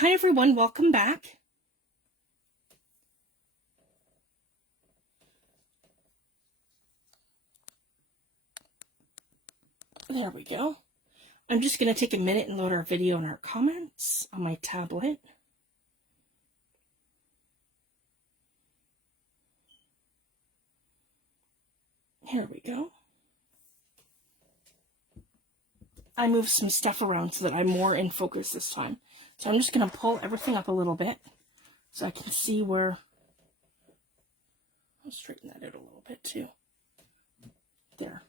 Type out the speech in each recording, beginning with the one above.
Hi everyone, welcome back. There we go. I'm just going to take a minute and load our video and our comments on my tablet. Here we go. I moved some stuff around so that I'm more in focus this time. So I'm just going to pull everything up a little bit so I can see where... I'll straighten that out a little bit too. There.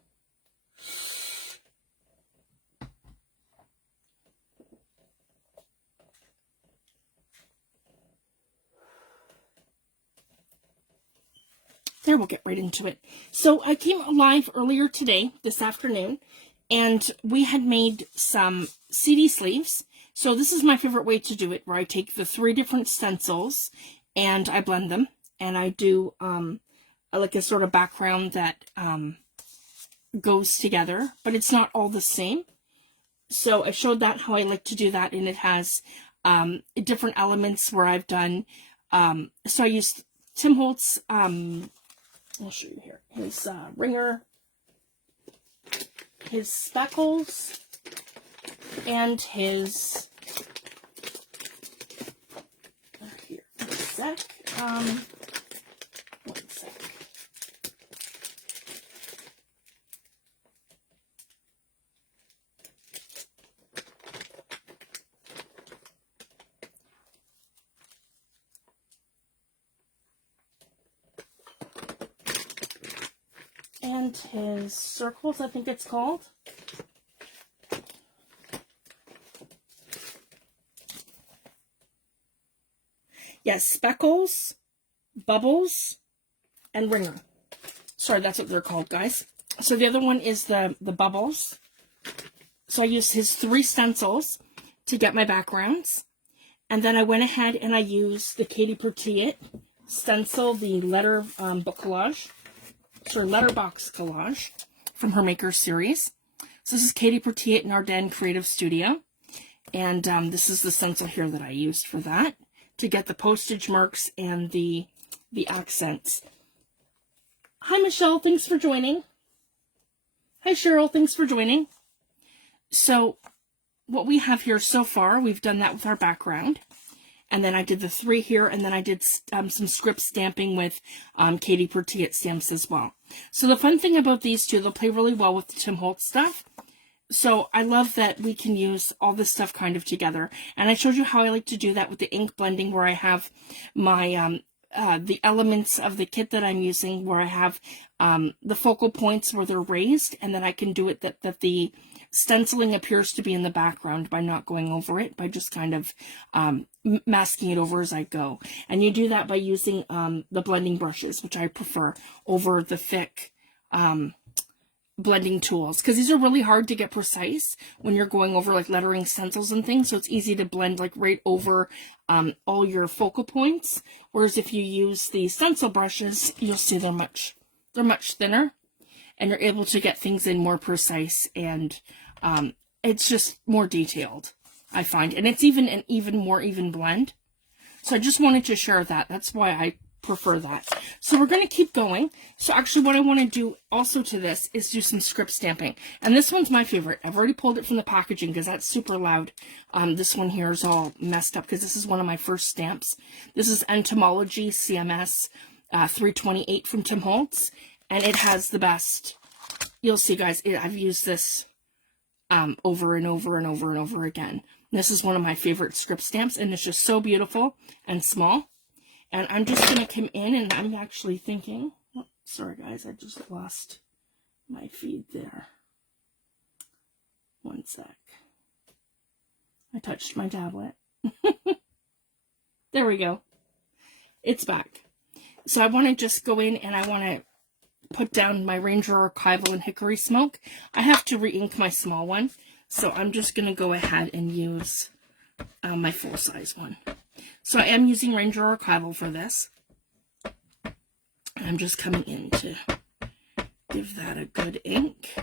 There, we'll get right into it. So I came live earlier today, this afternoon, and we had made some CD sleeves. So this is my favorite way to do it, where I take the 3 different stencils and I blend them, and I do like a sort of background that goes together, but it's not all the same. So I showed that how I like to do that, and it has different elements where I've done, so I used Tim Holtz, I'll show you here, his ringer, his speckles, and his, here, one sec, one sec. And his circles, I think it's called. Yes, speckles, bubbles, and ringer. Sorry, that's what they're called, guys. So the other one is the bubbles. So I used his 3 stencils to get my backgrounds. And then I went ahead and I used the Katie Portiet stencil, the letter book collage. Sorry, letterbox collage from her Maker series. So this is Katie Portiet and Arden Creative Studio. And this is the stencil here that I used for that, to get the postage marks and the accents. Hi, Michelle. Thanks for joining. Hi, Cheryl. Thanks for joining. So what we have here so far, we've done that with our background. And then I did the 3 here, and then I did some script stamping with Katie Portiet stamps as well. So the fun thing about these two, they'll play really well with the Tim Holtz stuff. So I love that we can use all this stuff kind of together. And I showed you how I like to do that with the ink blending, where I have my the elements of the kit that I'm using, where I have the focal points where they're raised, and then I can do it that the stenciling appears to be in the background by not going over it, by just kind of masking it over as I go. And you do that by using the blending brushes, which I prefer over the thick blending tools, because these are really hard to get precise when you're going over like lettering stencils and things. So it's easy to blend like right over all your focal points. Whereas if you use the stencil brushes, you'll see they're much thinner, and you're able to get things in more precise, and it's just more detailed, I find. And it's an even more even blend. So I just wanted to share that. That's why I prefer that. So we're going to keep going. So actually what I want to do also to this is do some script stamping. And this one's my favorite. I've already pulled it from the packaging because that's super loud. This one here is all messed up because this is one of my first stamps. This is Entomology CMS 328 from Tim Holtz. And it has the best, you'll see guys, I've used this over and over and over and over again. This is one of my favorite script stamps, and it's just so beautiful and small. And I'm just going to come in, and I'm actually thinking, oh, sorry guys, I just lost my feed there. One sec. I touched my tablet. There we go. It's back. So I want to just go in, and I want to put down my Ranger Archival and Hickory Smoke. I have to re-ink my small one, so I'm just going to go ahead and use my full-size one. So I am using Ranger Archival for this. I'm just coming in to give that a good ink.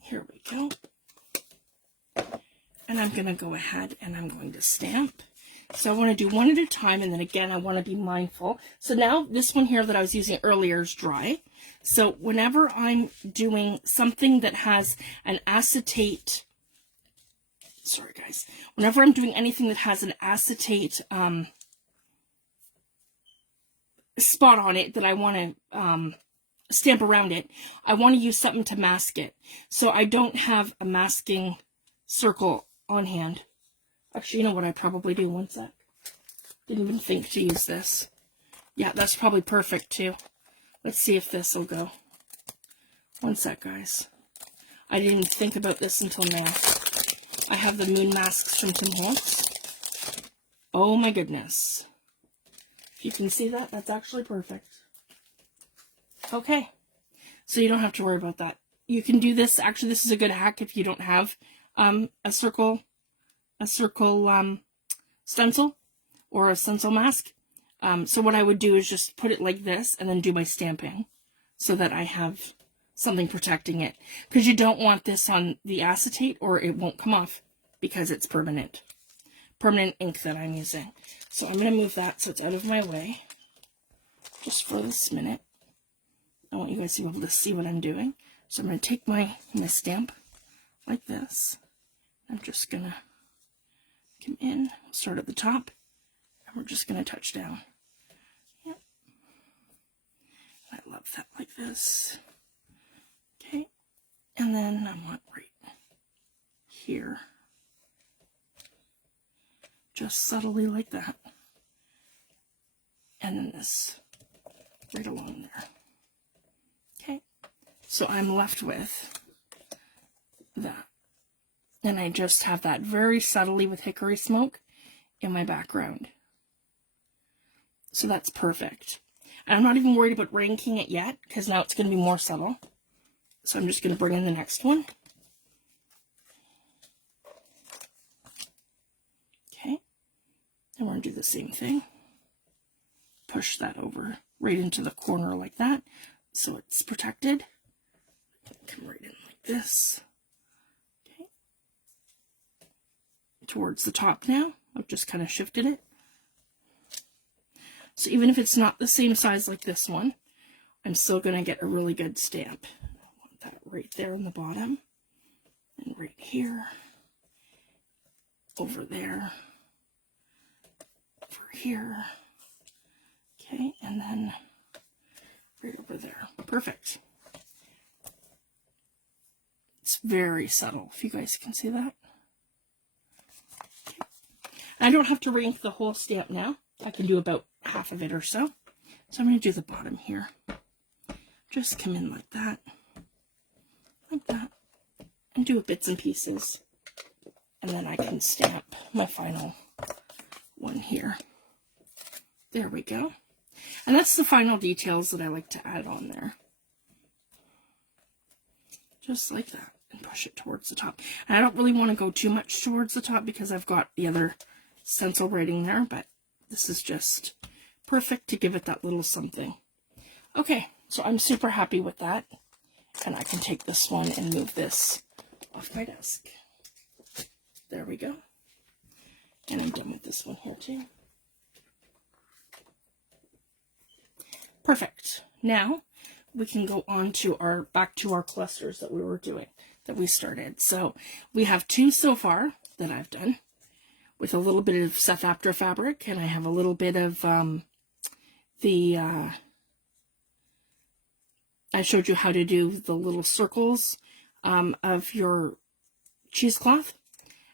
Here we go. And I'm going to go ahead and I'm going to stamp. So I want to do one at a time, and then again, I want to be mindful. So now this one here that I was using earlier is dry. So whenever I'm doing something that has an acetate, sorry guys, whenever I'm doing anything that has an acetate spot on it that I want to stamp around it, I want to use something to mask it. So I don't have a masking circle on hand. Actually, you know what I probably do? One sec. Didn't even think to use this. Yeah, that's probably perfect too. Let's see if this will go. One sec, guys. I didn't even think about this until now. I have the moon masks from Tim Holtz. Oh my goodness. If you can see that, that's actually perfect. Okay. So you don't have to worry about that. You can do this. Actually, this is a good hack if you don't have a circle stencil or a stencil mask. So what I would do is just put it like this and then do my stamping so that I have something protecting it, because you don't want this on the acetate or it won't come off because it's permanent ink that I'm using. So I'm going to move that so it's out of my way just for this minute. I want you guys to be able to see what I'm doing. So I'm going to take my stamp like this. I'm just going to come in, start at the top, and we're just going to touch down. Yep. I love that like this. Okay. And then I want right here. Just subtly like that. And then this right along there. Okay. So I'm left with that. And I just have that very subtly with hickory smoke in my background. So that's perfect. And I'm not even worried about ranking it yet, because now it's going to be more subtle. So I'm just going to bring in the next one. Okay. And we're going to do the same thing. Push that over right into the corner like that, so it's protected. Come right in like this. Okay. Towards the top now. I've just kind of shifted it. So even if it's not the same size like this one, I'm still going to get a really good stamp. I want that right there on the bottom. And right here. Over there. Over here. Okay, and then right over there. Perfect. It's very subtle, if you guys can see that. Okay. I don't have to re-ink the whole stamp now. I can do about half of it or so. So I'm going to do the bottom here. Just come in like that, and do bits and pieces. And then I can stamp my final one here. There we go. And that's the final details that I like to add on there. Just like that. And push it towards the top. And I don't really want to go too much towards the top because I've got the other stencil writing there. But this is just perfect to give it that little something. Okay, so I'm super happy with that. And I can take this one and move this off my desk. There we go. And I'm done with this one here too. Perfect. Now we can go on to back to our clusters that we were doing, that we started. So we have 2 so far that I've done with a little bit of Seth Apter fabric, and I have a little bit of I showed you how to do the little circles of your cheesecloth.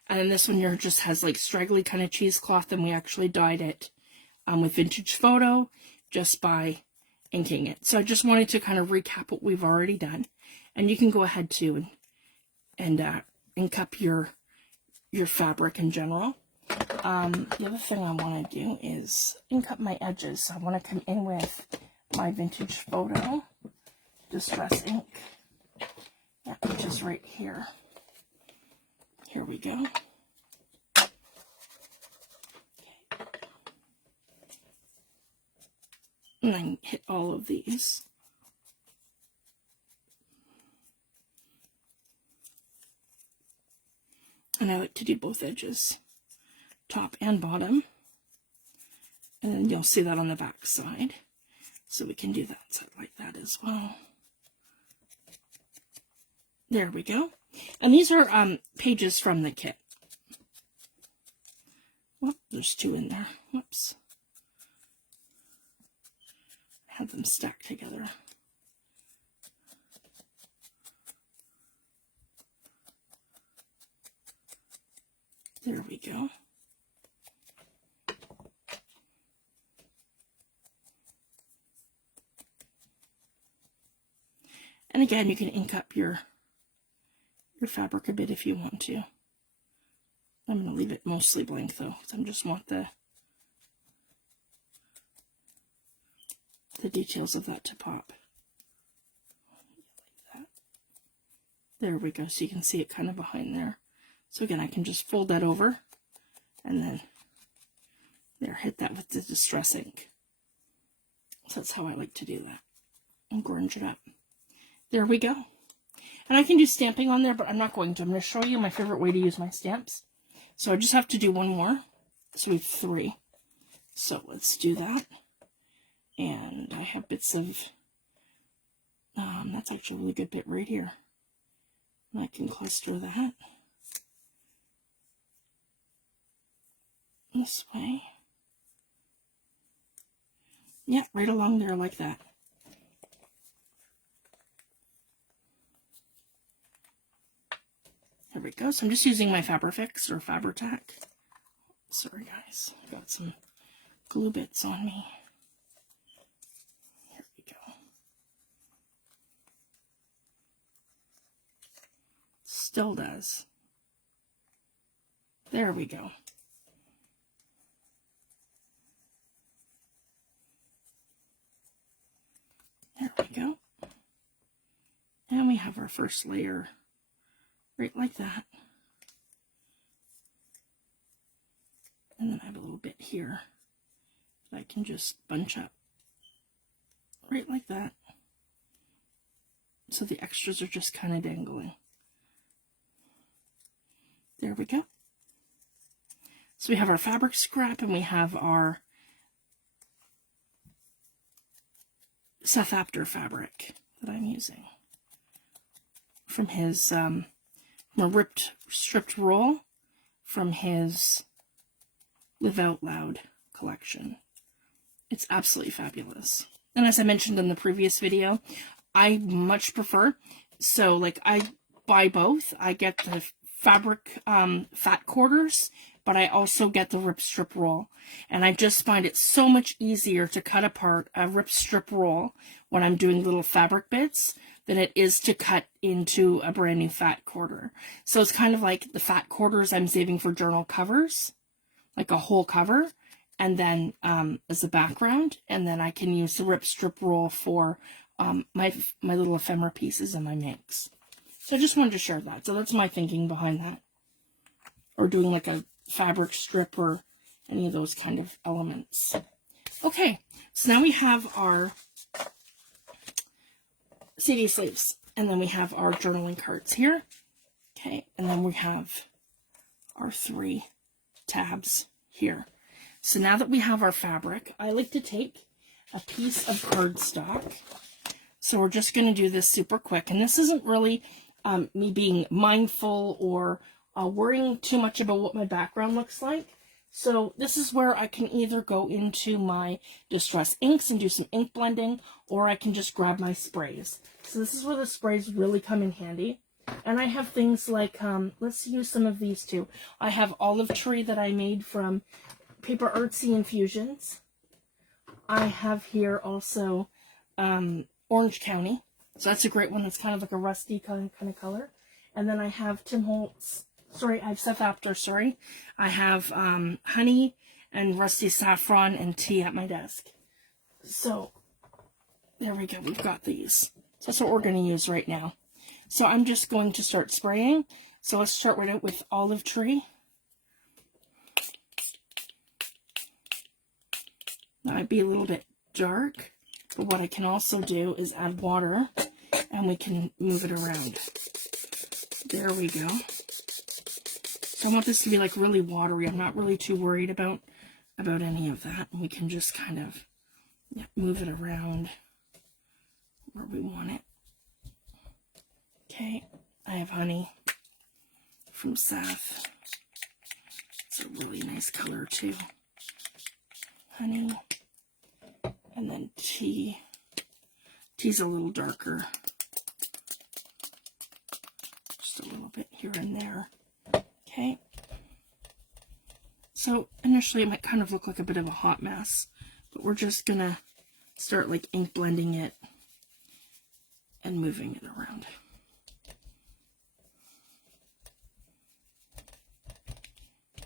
And then this one here just has like straggly kind of cheesecloth, and we actually dyed it with Vintage Photo just by inking it. So I just wanted to kind of recap what we've already done. And you can go ahead too and ink up your fabric in general. The other thing I want to do is ink up my edges. So I want to come in with my Vintage Photo Distress ink, which is right here. Here we go. Okay. And then hit all of these. And And I like to do both edges, top and bottom. And then you'll see that on the back side. So we can do that like that as well. There we go. And these are pages from the kit. Whoop, there's 2 in there. Whoops. I had them stacked together. There we go. And again, you can ink up your fabric a bit if you want to. I'm going to leave it mostly blank though, because I just want the details of that to pop. Like that. There we go, so you can see it kind of behind there. So again, I can just fold that over and then there, hit that with the distress ink. So that's how I like to do that. And grunge it up. There we go. And I can do stamping on there, but I'm not going to. I'm going to show you my favorite way to use my stamps. So I just have to do one more. So we have 3. So let's do that. And I have bits of, that's actually a really good bit right here. And I can cluster that this way. Yeah, right along there like that. There we go. So I'm just using my Fabrifix or Fabri-Tac. Sorry guys, I've got some glue bits on me. Here we go. Still does. There we go. There we go. And we have our first layer right like that. And then I have a little bit here that I can just bunch up right like that. So the extras are just kind of dangling. There we go. So we have our fabric scrap and we have our Seth Apter fabric that I'm using from his a stripped roll from his Live Out Loud collection. It's absolutely fabulous. And as I mentioned in the previous video, I much prefer, so like I buy both. I get the fabric fat quarters, but I also get the rip strip roll. And I just find it so much easier to cut apart a rip strip roll when I'm doing little fabric bits than it is to cut into a brand new fat quarter. So it's kind of like the fat quarters I'm saving for journal covers, like a whole cover, and then as a background, and then I can use the rip strip roll for my little ephemera pieces and my makes. So I just wanted to share that. So that's my thinking behind that. Or doing like a fabric strip or any of those kind of elements. Okay, so now we have our CD sleeves, and then we have our journaling cards here. Okay, and then we have our 3 tabs here. So now that we have our fabric, I like to take a piece of cardstock. So we're just going to do this super quick, and this isn't really me being mindful or worrying too much about what my background looks like. So this is where I can either go into my Distress inks and do some ink blending, or I can just grab my sprays. So this is where the sprays really come in handy. And I have things like, let's use some of these too. I have Olive Tree that I made from Paper Artsy Infusions. I have here also Orange County. So that's a great one. That's kind of like a rusty kind of color. And then I have Tim Holtz. Sorry, I have Seth Apter, sorry. I have honey and rusty saffron and tea at my desk. So, there we go. We've got these. So that's what we're going to use right now. So I'm just going to start spraying. So let's start right out with Olive Tree. That might be a little bit dark. But what I can also do is add water. And we can move it around. There we go. So I want this to be like really watery. I'm not really too worried about any of that. And we can just kind of move it around where we want it. Okay, I have honey from Seth. It's a really nice color too. Honey. And then tea. Tea's a little darker. Just a little bit here and there. Okay. So initially it might kind of look like a bit of a hot mess, but we're just gonna start like ink blending it and moving it around.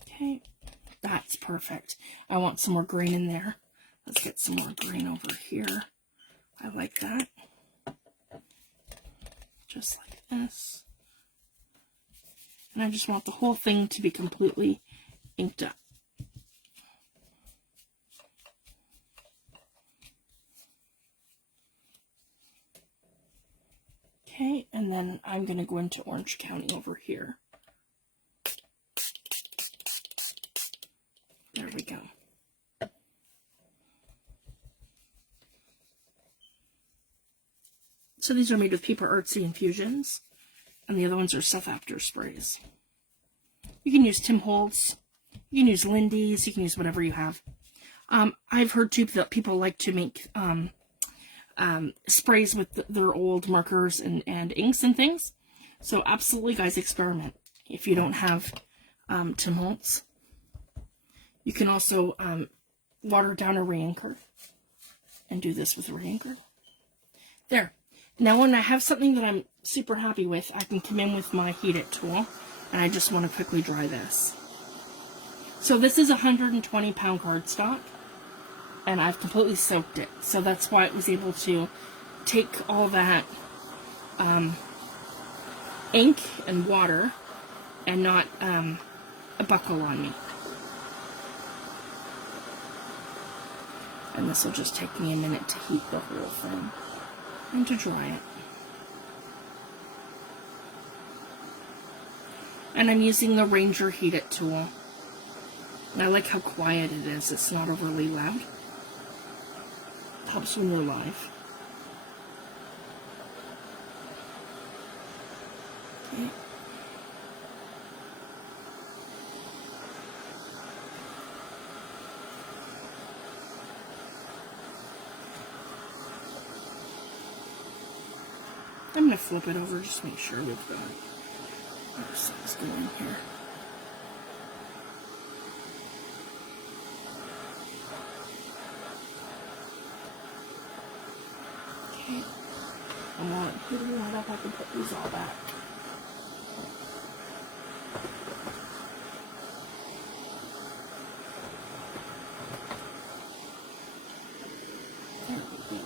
Okay, that's perfect. I want some more green in there. Let's get some more green over here. I like that. Just like this. And I just want the whole thing to be completely inked up. Okay, and then I'm going to go into Orange County over here. There we go. So these are made with Paper Artsy Infusions, and the other ones are Seth Apter sprays. You can use Tim Holtz, you can use Lindy's, you can use whatever you have. I've heard too that people like to make sprays with their old markers and inks and things. So absolutely, guys, experiment. If you don't have Tim Holtz, you can also water down a re-inker and do this with a re-inker. There. Now when I have something that I'm super happy with, I can come in with my Heat It tool, and I just want to quickly dry this. So this is 120 pound cardstock, and I've completely soaked it. So that's why it was able to take all that ink and water and not a buckle on me. And this will just take me a minute to heat the whole thing and to dry it. And I'm using the Ranger Heat It tool. And I like how quiet it is. It's not overly loud. Helps when you're live. Okay. I'm going to flip it over just to make sure we've got ourselves going here. Okay. And while I'm heating that up, I can put these all back. There we go.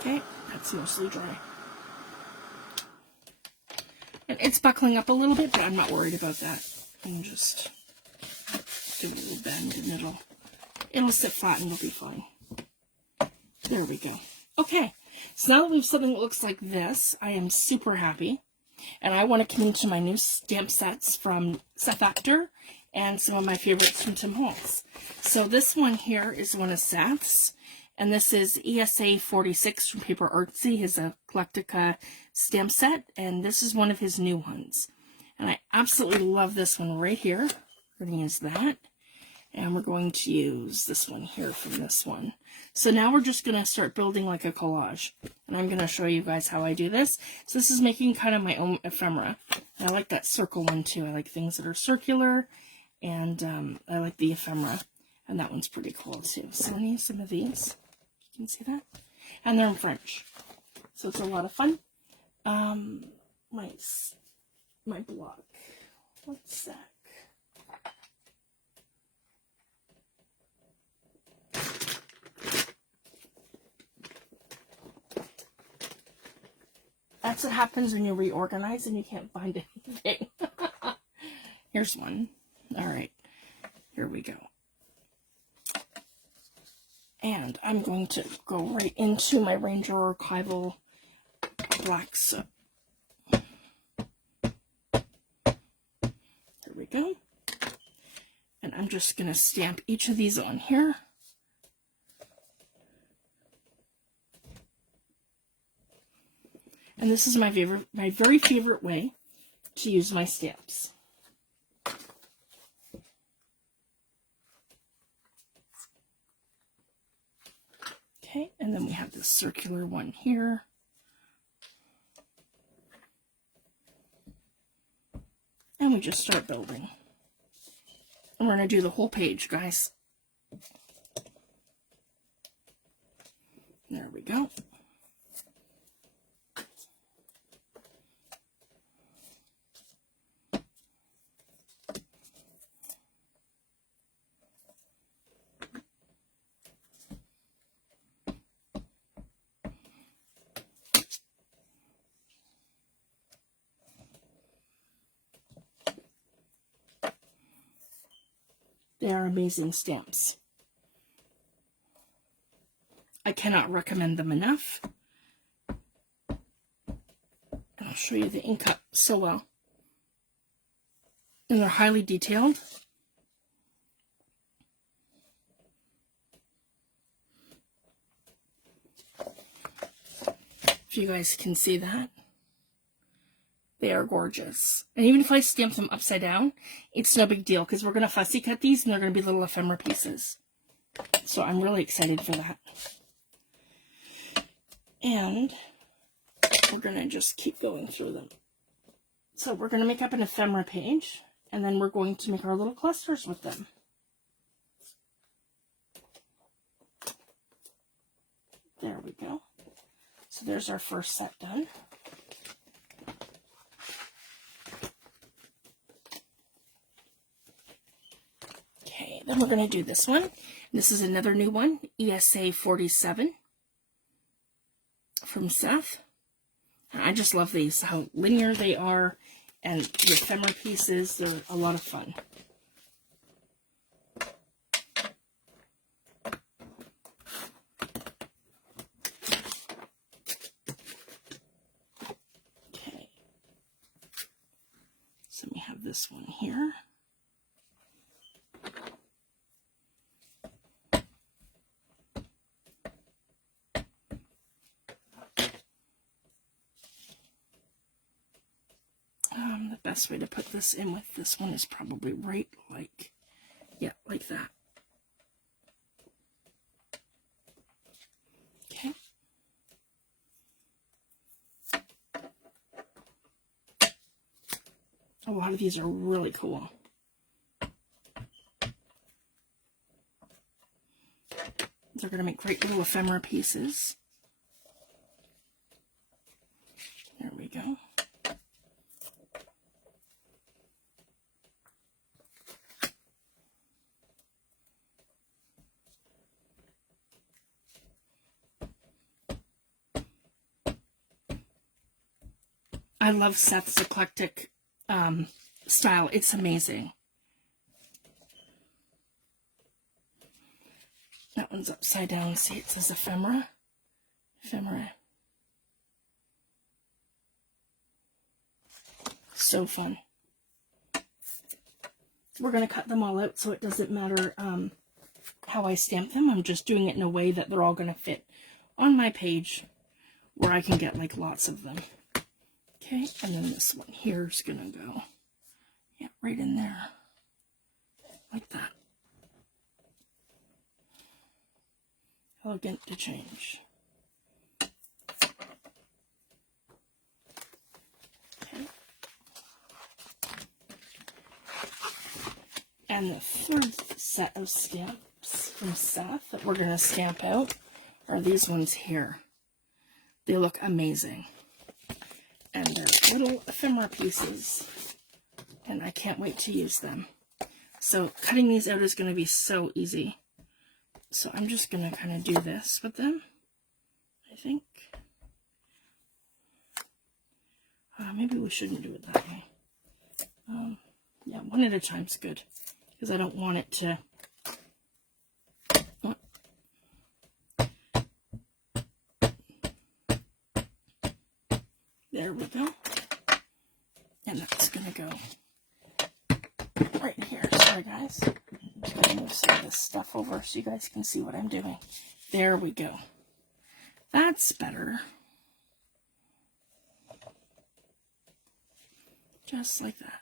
Okay, that's mostly dry. And it's buckling up a little bit, but I'm not worried about that. I'm just give it a little bend and it'll sit flat and it'll be fine. There we go. Okay, so now that we have something that looks like this, I am super happy. And I want to come into my new stamp sets from Seth Apter and some of my favorites from Tim Holtz. So this one here is one of Seth's. And this is ESA 46 from Paper Artsy, his Eclectica stamp set. And this is one of his new ones. And I absolutely love this one right here. We're going to use that. And we're going to use this one here from this one. So now we're just going to start building like a collage. And I'm going to show you guys how I do this. So this is making kind of my own ephemera. And I like that circle one too. I like things that are circular. And I like the ephemera. And that one's pretty cool too. So I'm going to use some of these. You can see that? And they're in French. So it's a lot of fun. My block. What's that? That's what happens when you reorganize and you can't find anything. Here's one. All right, here we go. And I'm going to go right into my Ranger Archival black soot. There we go. And I'm just going to stamp each of these on here. And this is my very favorite way to use my stamps. Okay, and then we have this circular one here. And we just start building. And we're going to do the whole page, guys. There we go. They are amazing stamps. I cannot recommend them enough. And I'll show you the ink up so well. And they're highly detailed. If you guys can see that. They are gorgeous. And even if I stamp them upside down, it's no big deal because we're going to fussy cut these and they're going to be little ephemera pieces. So I'm really excited for that. And we're going to just keep going through them. So we're going to make up an ephemera page and then we're going to make our little clusters with them. There we go. So there's our first set done. Then we're going to do this one. This is another new one, ESA 47 from Seth. I just love these, how linear they are, and the ephemera pieces, they're a lot of fun. Okay. So we have this one here. The best way to put this in with this one is probably right like, yeah, like that. Okay. A lot of these are really cool. They're going to make great little ephemera pieces. There we go. I love Seth's eclectic style. It's amazing. That one's upside down. See, it says ephemera. Ephemera. So fun. We're going to cut them all out so it doesn't matter how I stamp them. I'm just doing it in a way that they're all going to fit on my page where I can get like lots of them. Okay, and then this one here is going to go, yeah, right in there, like that. Elegant to change. Okay. And the third set of stamps from Seth that we're going to stamp out are these ones here. They look amazing. And they're little ephemera pieces, and I can't wait to use them. So cutting these out is going to be so easy. So I'm just going to kind of do this with them, I think. Maybe we shouldn't do it that way. Yeah, one at a time's good, because I don't want it to... There we go. And that's going to go right here. Sorry, guys. I'm just going to move some of this stuff over so you guys can see what I'm doing. There we go. That's better. Just like that.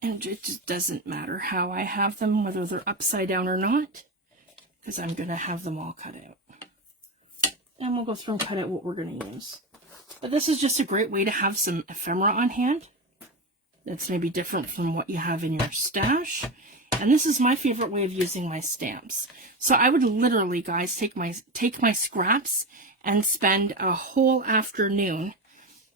And it just doesn't matter how I have them, whether they're upside down or not, because I'm going to have them all cut out. And we'll go through and cut out what we're going to use. But this is just a great way to have some ephemera on hand. That's maybe different from what you have in your stash. And this is my favorite way of using my stamps. So I would literally, guys, take my scraps and spend a whole afternoon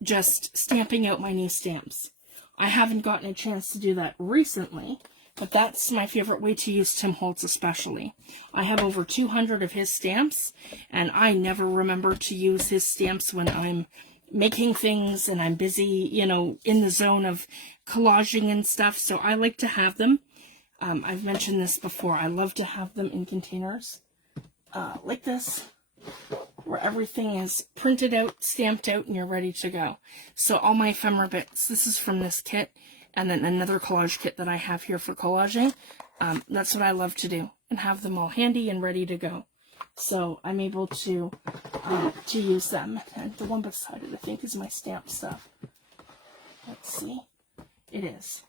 just stamping out my new stamps. I haven't gotten a chance to do that recently, but that's my favorite way to use Tim Holtz especially. I have over 200 of his stamps, and I never remember to use his stamps when I'm making things and I'm busy, you know, in the zone of collaging and stuff. So I like to have them. I've mentioned this before. I love to have them in containers like this, where everything is printed out, stamped out, and you're ready to go. So all my ephemera bits, this is from this kit, and then another collage kit that I have here for collaging. That's what I love to do, and have them all handy and ready to go. So I'm able to use them. And the one beside it, I think, is my stamp stuff. Let's see. It is.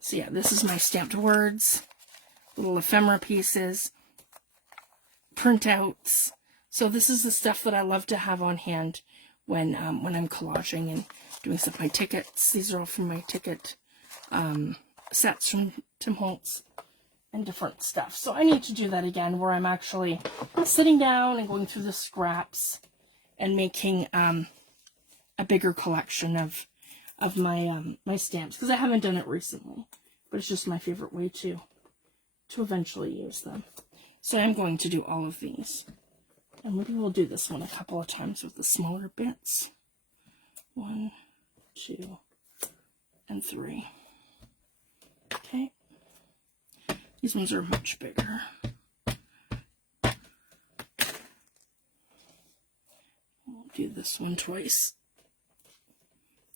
So yeah, this is my stamped words, little ephemera pieces, printouts. So this is the stuff that I love to have on hand when I'm collaging and doing stuff. My tickets, these are all from my ticket sets from Tim Holtz and different stuff. So I need to do that again, where I'm actually sitting down and going through the scraps and making a bigger collection of my my stamps, because I haven't done it recently, but it's just my favorite way to eventually use them. So I'm going to do all of these. And maybe we'll do this one a couple of times with the smaller bits. 1, 2, and 3. Okay. These ones are much bigger. We'll do this one twice.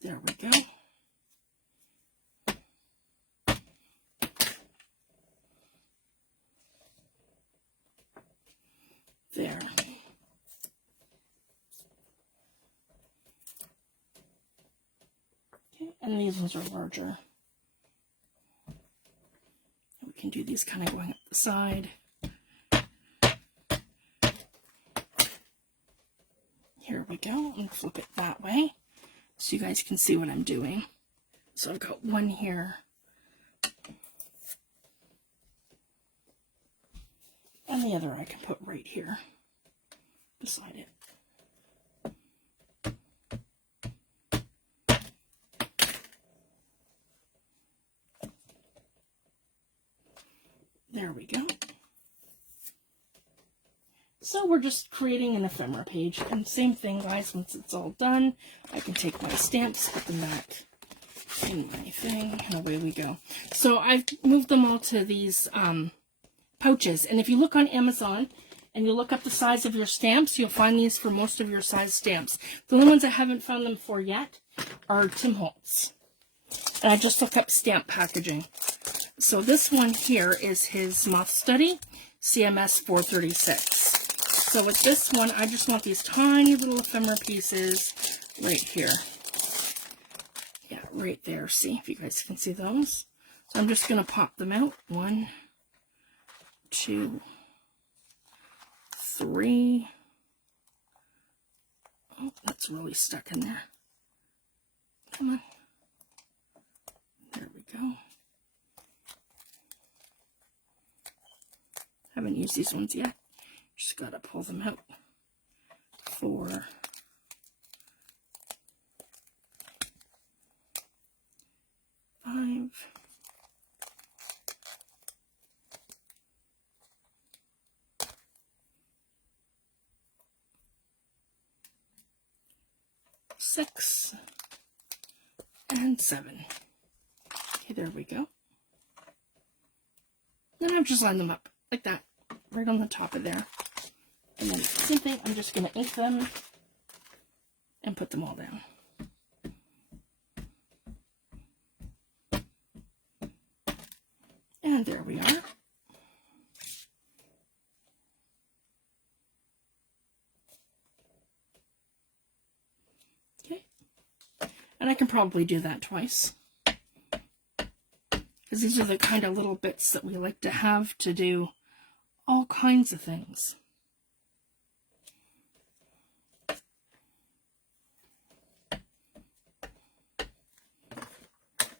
There we go. There. Okay, and these ones are larger. We can do these kind of going up the side. Here we go, and flip it that way so you guys can see what I'm doing. So I've got one here. And the other I can put right here beside it. There we go. So we're just creating an ephemera page. And same thing, guys, once it's all done, I can take my stamps, put them back in my thing, and away we go. So I've moved them all to these pouches. And if you look on Amazon and you look up the size of your stamps, you'll find these for most of your size stamps. The only ones I haven't found them for yet are Tim Holtz. And I just looked up stamp packaging. So this one here is his Moth Study, CMS 436. So with this one, I just want these tiny little ephemera pieces right here. Yeah, right there. See if you guys can see those. So I'm just going to pop them out. 1, 2, 3. Oh, that's really stuck in there. Come on. There we go. Haven't used these ones yet. Just gotta pull them out. 4. 6, and 7. Okay, there we go. Then I've just lined them up like that, right on the top of there. And then same thing, I'm just going to ink them and put them all down. And there we are. Okay. And I can probably do that twice, because these are the kind of little bits that we like to have to do all kinds of things.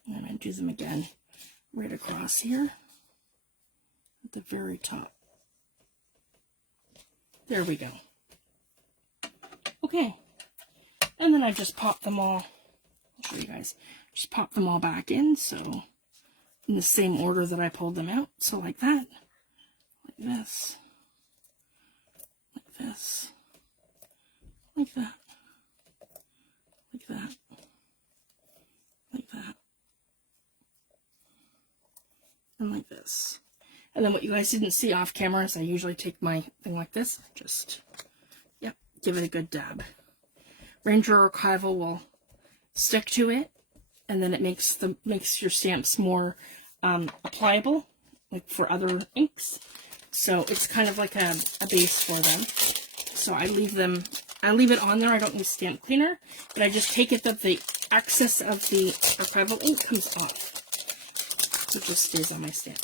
And I do them again right across here at the very top. There we go. Okay, and then I just pop them all. I'll show you guys. Just pop them all back in, so in the same order that I pulled them out. So like that, like this, like this, like that, like that, like that, and like this. And then what you guys didn't see off camera is I usually take my thing like this, just, yep, give it a good dab. Ranger Archival will stick to it, and then it makes your stamps more applicable, like for other inks. So it's kind of like a base for them. So I leave it on there. I don't use stamp cleaner, but I just take it that the excess of the archival ink comes off. So it just stays on my stamp.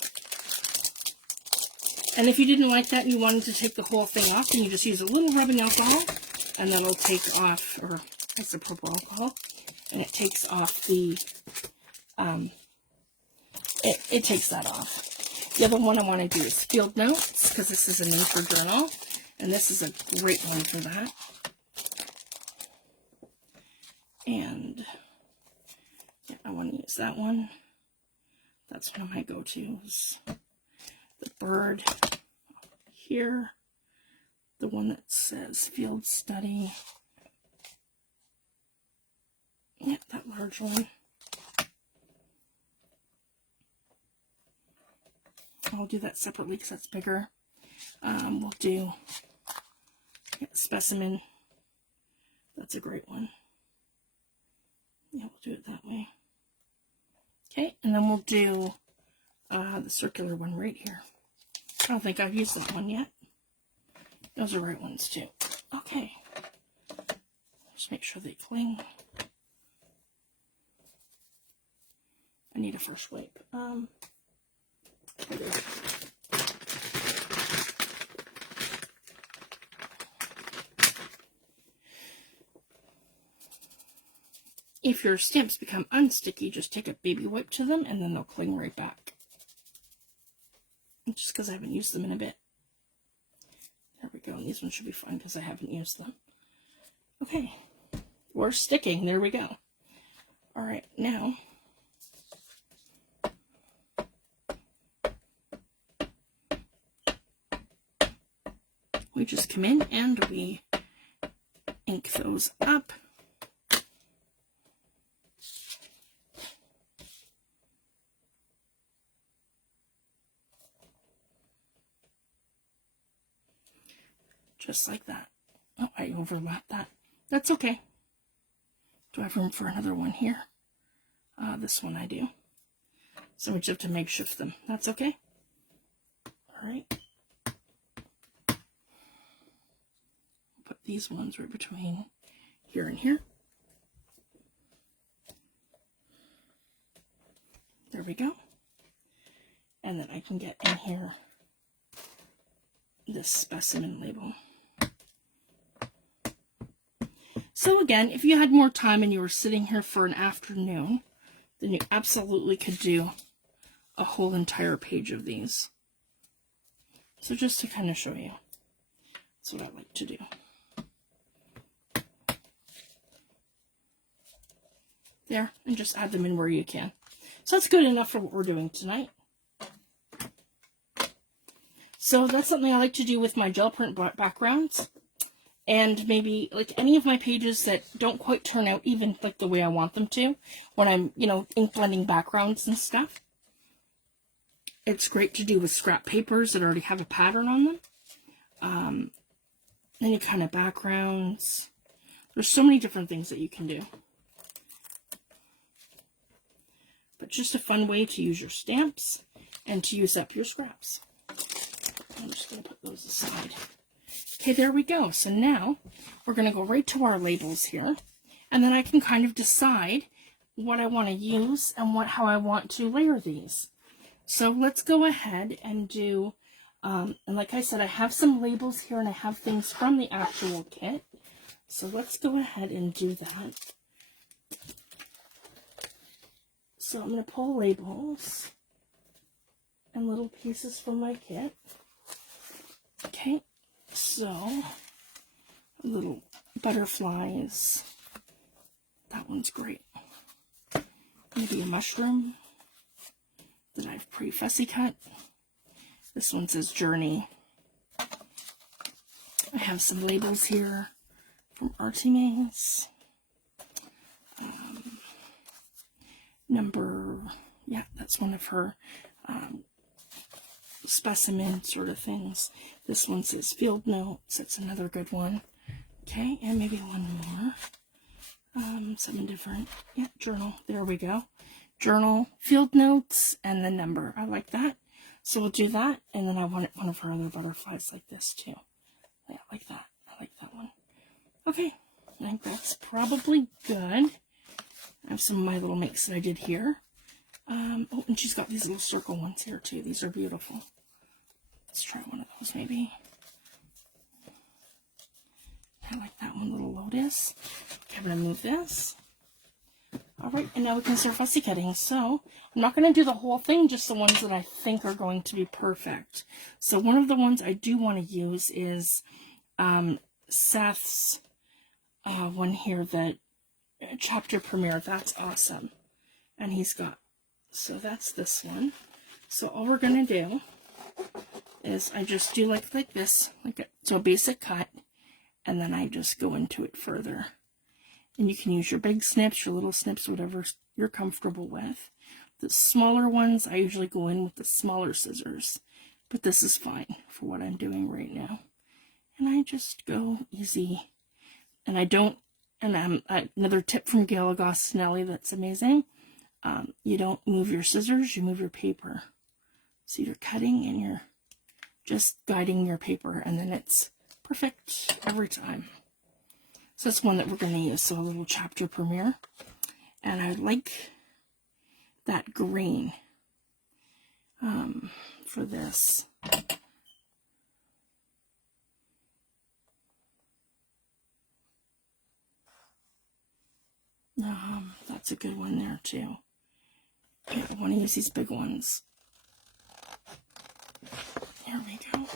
And if you didn't like that and you wanted to take the whole thing off, then you just use a little rubbing alcohol, and that'll take off, or isopropyl alcohol, and it takes off the, it takes that off. The other one I want to do is Fieldnotes, because this is a nature journal, and this is a great one for that. And yeah, I want to use that one. That's one of my go-tos. The bird here, the one that says Field Study. Yep, that large one. I'll do that separately because that's bigger. We'll do Specimen. That's a great one. Yeah, we'll do it that way. Okay, and then we'll do the circular one right here. I don't think I've used that one yet. Those are right ones too. Okay. Just make sure they cling. I need a fresh wipe. If your stamps become unsticky, just take a baby wipe to them and then they'll cling right back. Just because I haven't used them in a bit. There we go. And these ones should be fine because I haven't used them. Okay. We're sticking. There we go. Alright, now we just come in and we ink those up. Just like that. Oh, I overlapped that. That's okay. Do I have room for another one here? This one I do. So we just have to makeshift them. That's okay. All right. Put these ones right between here and here. There we go. And then I can get in here this specimen label. So again, if you had more time and you were sitting here for an afternoon, then you absolutely could do a whole entire page of these. So just to kind of show you, that's what I like to do. There, and just add them in where you can. So that's good enough for what we're doing tonight. So that's something I like to do with my gel print backgrounds. and maybe like any of my pages that don't quite turn out even like the way I want them to when I'm, you know, ink blending backgrounds and stuff. It's great to do with scrap papers that already have a pattern on them. Any kind of backgrounds. There's so many different things that you can do. But just a fun way to use your stamps and to use up your scraps. I'm just going to put those aside. Okay, there we go. So now we're going to go right to our labels here. And then I can kind of decide what I want to use and how I want to layer these. So let's go ahead and do, and like I said, I have some labels here and I have things from the actual kit. So let's go ahead and do that. So I'm going to pull labels and little pieces from my kit. Okay, so little butterflies. That one's great. Maybe a mushroom that I've pre-fussy cut. This one says Journey. I have some labels here from Artymaze. Yeah, that's one of her specimen sort of things. This one says Fieldnotes. That's another good one. Okay, and maybe one more. 7 different. Yeah, journal. There we go. Journal, Fieldnotes, and the number. I like that. So we'll do that, and then I want one of her other butterflies like this too. Yeah, like that. I like that one. Okay, I think that's probably good. I have some of my little makes that I did here. Oh, and she's got these little circle ones here too. These are beautiful. Let's try one of those maybe. I like that one, little lotus. Okay, I'm going to move this. Alright, and now we can start fussy cutting. So, I'm not going to do the whole thing, just the ones that I think are going to be perfect. So, one of the ones I do want to use is Seth's one here, that chapter premiere. That's awesome. And he's got, so that's this one. So, all we're going to do is I just do like this, so a basic cut, and then I just go into it further. And you can use your big snips, your little snips, whatever you're comfortable with. The smaller ones, I usually go in with the smaller scissors. But this is fine for what I'm doing right now. And I just go easy. And I don't, and another tip from Gail Agostinelli that's amazing. You don't move your scissors, you move your paper. So you're cutting and you're just guiding your paper. And then it's perfect every time. So that's one that we're going to use. So a little chapter premiere. And I like that green for this. That's a good one there too. Okay, I want to use these big ones. There we go.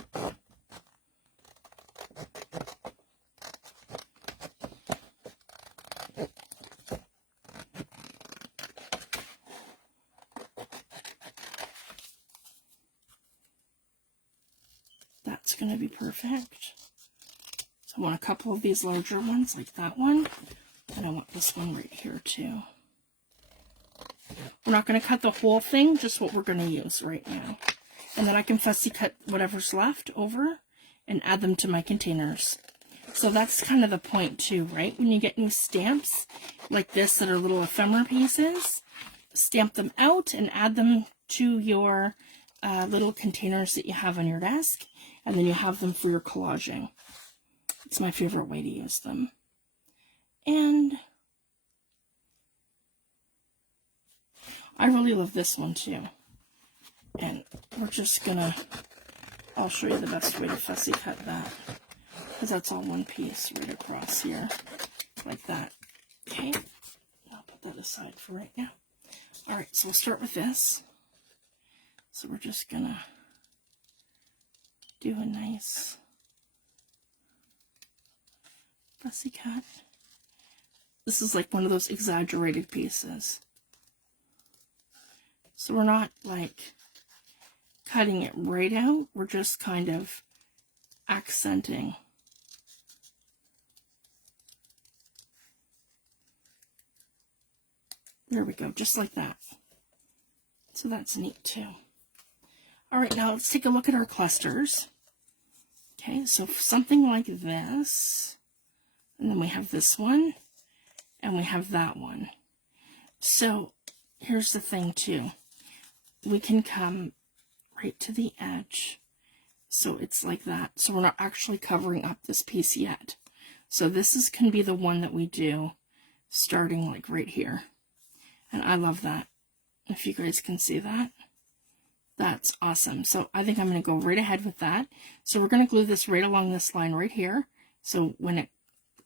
That's going to be perfect. So I want a couple of these larger ones like that one. And I want this one right here too. We're not going to cut the whole thing, just what we're going to use right now. And then I can fussy cut whatever's left over and add them to my containers. So that's kind of the point too, right? When you get new stamps like this that are little ephemera pieces, stamp them out and add them to your little containers that you have on your desk. And then you have them for your collaging. It's my favorite way to use them. And I really love this one too. And we're just gonna, I'll show you the best way to fussy cut that. Because that's all one piece right across here. Like that. Okay. I'll put that aside for right now. Alright, so we'll start with this. So we're just gonna do a nice fussy cut. This is like one of those exaggerated pieces. So we're not like cutting it right out. We're just kind of accenting. There we go, just like that. So that's neat too. All right, now let's take a look at our clusters. Okay, so something like this, and then we have this one, and we have that one. So here's the thing too. We can come right to the edge. So it's like that. So we're not actually covering up this piece yet. So this can be the one that we do starting like right here. And I love that. If you guys can see that. That's awesome. So I think I'm going to go right ahead with that. So we're going to glue this right along this line right here. So when it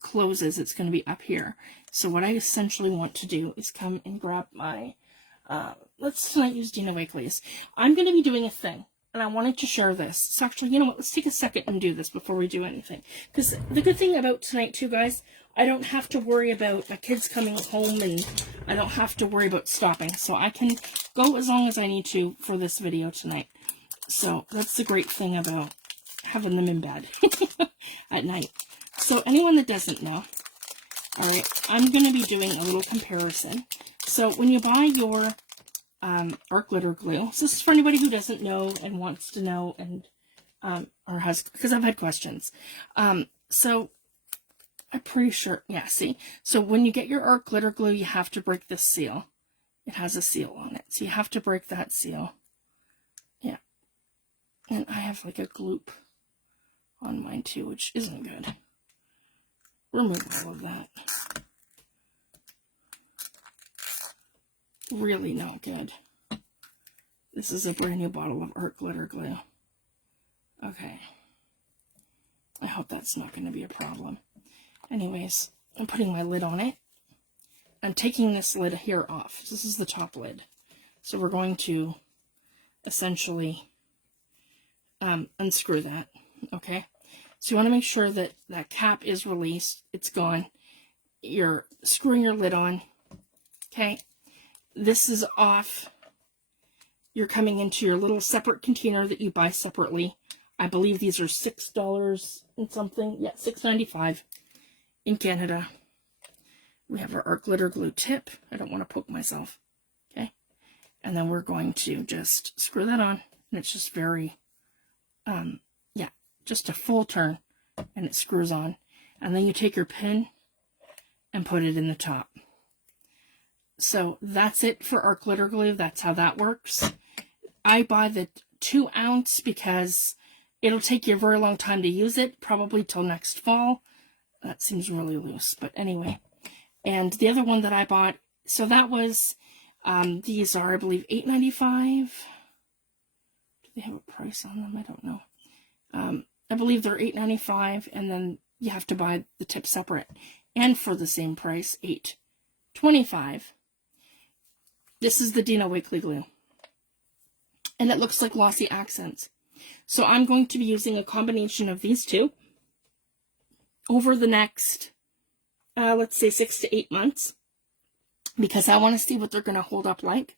closes, it's going to be up here. So what I essentially want to do is come and grab my, let's not use Dina Wakely's. I'm going to be doing a thing, and I wanted to share this. So actually, you know what, let's take a second and do this before we do anything. Because the good thing about tonight too, guys, I don't have to worry about my kids coming home, and I don't have to worry about stopping. So I can go as long as I need to for this video tonight. So that's the great thing about having them in bed at night. So anyone that doesn't know, all right, I'm going to be doing a little comparison. So when you buy your art glitter glue, so this is for anybody who doesn't know and wants to know, and or has, because I've had questions. So I'm pretty sure, yeah, see? So when you get your art glitter glue, you have to break this seal. It has a seal on it. So you have to break that seal. Yeah. And I have like a gloop on mine too, which isn't good. Remove all of that. Really not good. This is a brand new bottle of art glitter glue. Okay. I hope that's not going to be a problem. Anyways, I'm putting my lid on it. I'm taking this lid here off. This is the top lid. So we're going to essentially unscrew that. Okay. So you want to make sure that that cap is released. It's gone. You're screwing your lid on. Okay. This is off. You're coming into your little separate container that you buy separately. I believe these are $6 and something. Yeah, $6.95 in Canada. We have our art glitter glue tip. I don't want to poke myself. Okay. And then we're going to just screw that on. And it's just very, yeah, just a full turn. And it screws on. And then you take your pin and put it in the top. So that's it for art glitter glue. That's how that works. I buy the 2 ounce because it'll take you a very long time to use it, probably till next fall. That seems really loose, but anyway. And the other one that I bought, so that was, these are, I believe, $8.95. Do they have a price on them? I don't know. I believe they're $8.95, and then you have to buy the tip separate. And for the same price, $8.25. This is the Dina Wakely glue. And it looks like glossy accents. So I'm going to be using a combination of these two over the next, let's say 6 to 8 months, because I want to see what they're going to hold up like.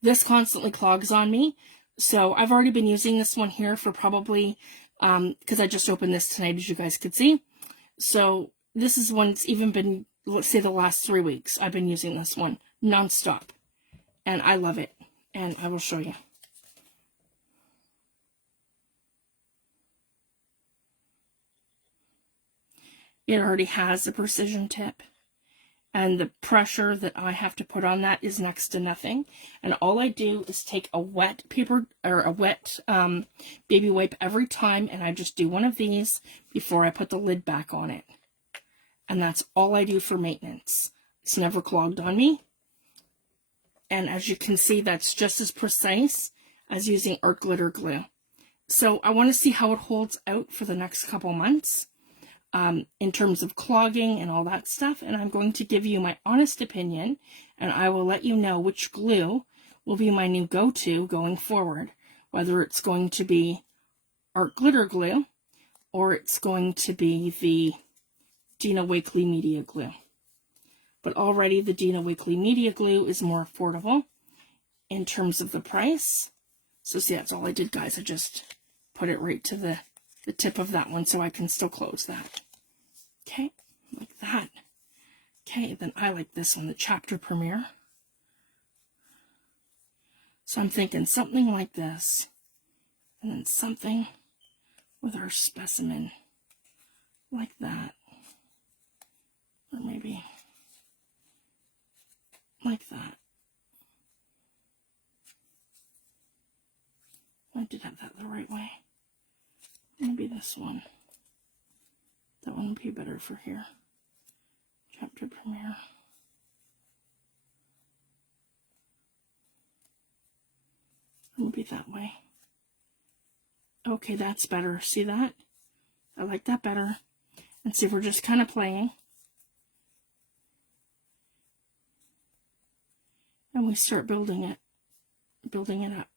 This constantly clogs on me. So I've already been using this one here for probably, because I just opened this tonight, as you guys could see. So this is one that's even been, let's say the last 3 weeks, I've been using this one nonstop. And I love it. And I will show you. It already has a precision tip. And the pressure that I have to put on that is next to nothing. And all I do is take a wet paper, or a wet baby wipe every time. And I just do one of these before I put the lid back on it. And that's all I do for maintenance. It's never clogged on me. And as you can see, that's just as precise as using art glitter glue. So I want to see how it holds out for the next couple months in terms of clogging and all that stuff. And I'm going to give you my honest opinion, and I will let you know which glue will be my new go-to going forward, whether it's going to be art glitter glue or it's going to be the Dina Wakely media glue. But already the Dina Wakely media glue is more affordable in terms of the price. So see, that's all I did, guys. I just put it right to the tip of that one so I can still close that. Okay, like that. Okay, then I like this one, the Chapter Premiere. So I'm thinking something like this, and then something with our specimen like that, or maybe like that. I did have that the right way. Maybe this one. That one would be better for here. Chapter premiere. It would be that way. Okay, that's better. See that? I like that better. And see, we're just kind of playing. And we start building it up.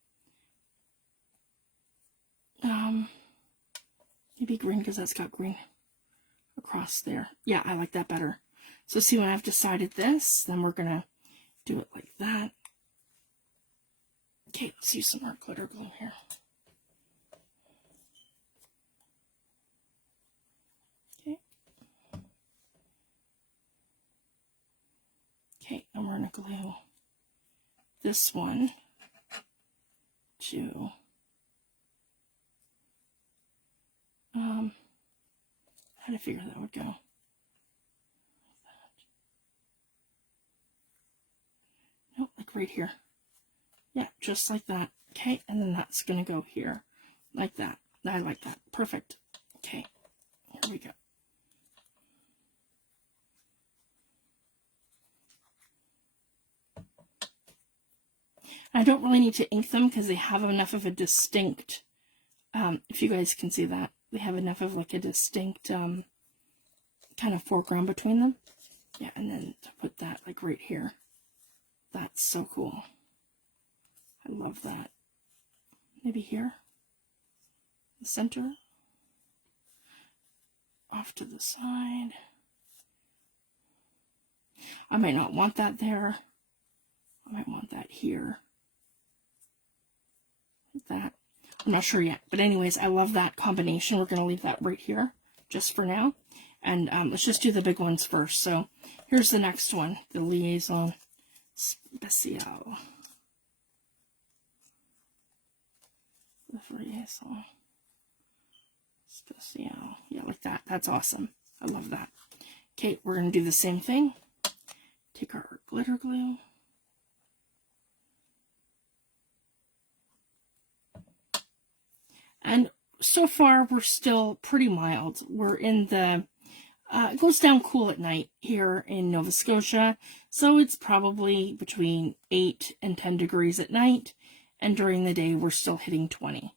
Maybe green, because that's got green across there. Yeah, I like that better. So see, when I've decided this, then we're gonna do it like that. Okay, let's use some art glitter glue here. Okay. Okay, and we're gonna glue this one to how to figure that would go. Nope, like right here. Yeah, just like that. Okay, and then that's gonna go here, like that. I like that. Perfect. Okay, here we go. I don't really need to ink them because they have enough of a distinct, if you guys can see that, they have enough of like a distinct kind of foreground between them. Yeah, and then to put that like right here. That's so cool. I love that. Maybe here, the center, off to the side. I might not want that there. I might want that here. Like that. I'm not sure yet. But anyways, I love that combination. We're going to leave that right here just for now. And let's just do the big ones first. So here's the next one, the Liaison Spéciale. The Liaison Spéciale. Yeah, like that. That's awesome. I love that. Okay, we're going to do the same thing. Take our glitter glue. And so far, we're still pretty mild. We're in the, it goes down cool at night here in Nova Scotia. So it's probably between 8 and 10 degrees at night. And during the day, we're still hitting 20.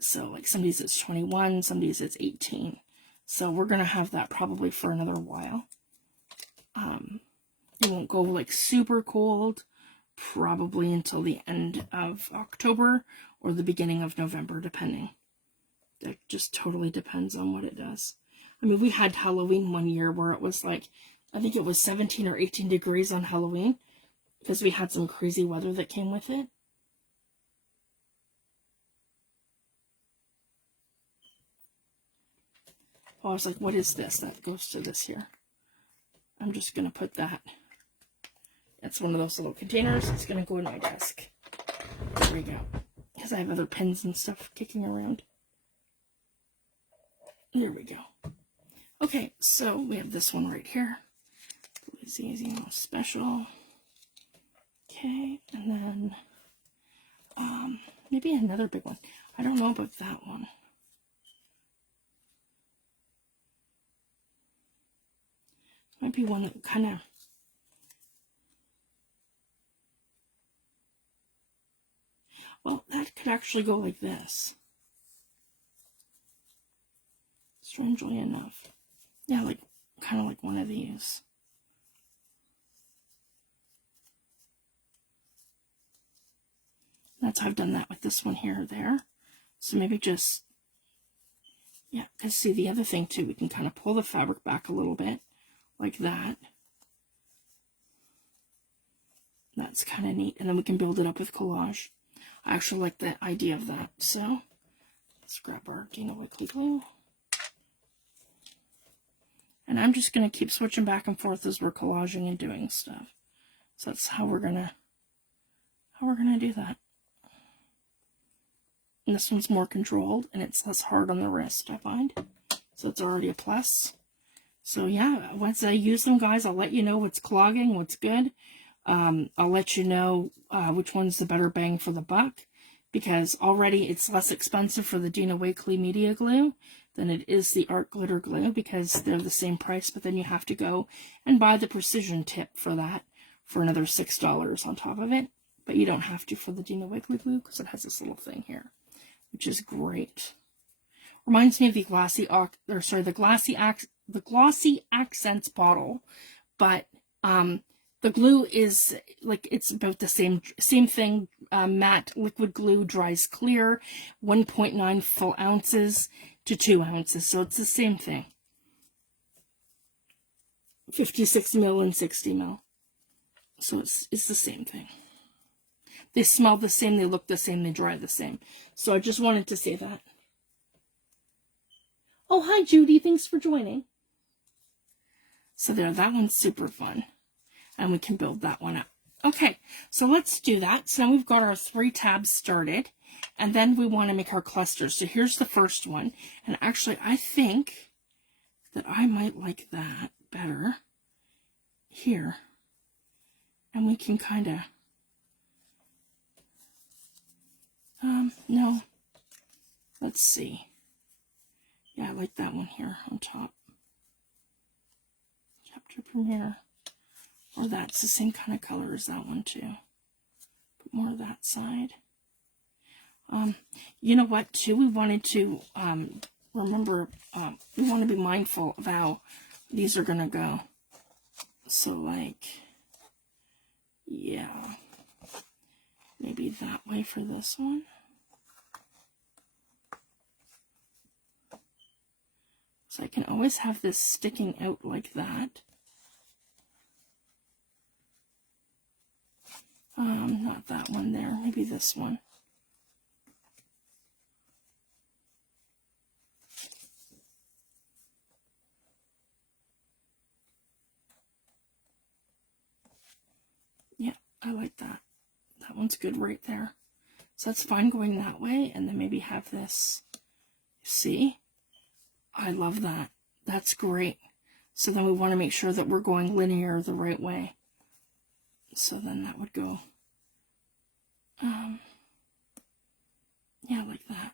So like some days it's 21, some days it's 18. So we're going to have that probably for another while. It won't go like super cold, probably until the end of October or the beginning of November, depending. That just totally depends on what it does. I mean, we had Halloween one year where it was like, I think it was 17 or 18 degrees on Halloween because we had some crazy weather that came with it. Oh, I was like, what is this? That goes to this here. I'm just going to put that. It's one of those little containers. It's going to go in my desk. There we go. Because I have other pens and stuff kicking around. There we go. Okay, so we have this one right here. Louisiana Special. Okay, and then maybe another big one. I don't know about that one. Might be one that kind of... Well, that could actually go like this. Strangely enough. Yeah, like, kind of like one of these. That's how I've done that with this one here or there. So maybe just, yeah, because see the other thing too, we can kind of pull the fabric back a little bit, like that. That's kind of neat. And then we can build it up with collage. I actually like the idea of that. So let's grab our Dina Wakely glue. And I'm just going to keep switching back and forth as we're collaging and doing stuff. So that's how we're going to do that. And this one's more controlled, and it's less hard on the wrist, I find. So it's already a plus. So yeah, once I use them, guys, I'll let you know what's clogging, what's good. I'll let you know which one's the better bang for the buck, because already it's less expensive for the Dina Wakely Media Glue than it is the Art Glitter Glue, because they're the same price, but then you have to go and buy the precision tip for that for another $6 on top of it. But you don't have to for the Dina Wakely glue, because it has this little thing here, which is great. Reminds me of the glossy accents bottle, but the glue is like, it's about the same thing. Matte liquid glue dries clear, 1.9 full ounces to 2 ounces, so it's the same thing. 56 mil and 60 mil, so it's the same thing. They smell the same, they look the same, they dry the same. So I just wanted to say that. Oh, hi, Judy. Thanks for joining. So there, that one's super fun. And we can build that one up. Okay, so let's do that. So now we've got our 3 tabs started. And then we want to make our clusters. So here's the first one. And actually, I think that I might like that better here. And we can kind of... no. Let's see. Yeah, I like that one here on top. Chapter Premiere. Or that's the same kind of color as that one too. Put more of that side. You know what, too? We wanted to remember, we want to be mindful of how these are going to go. So, like, yeah. Maybe that way for this one. So I can always have this sticking out like that. Not that one there. Maybe this one. Yeah, I like that. That one's good right there. So that's fine going that way, and then maybe have this. See? I love that. That's great. So then we want to make sure that we're going linear the right way. So then that would go, yeah, like that.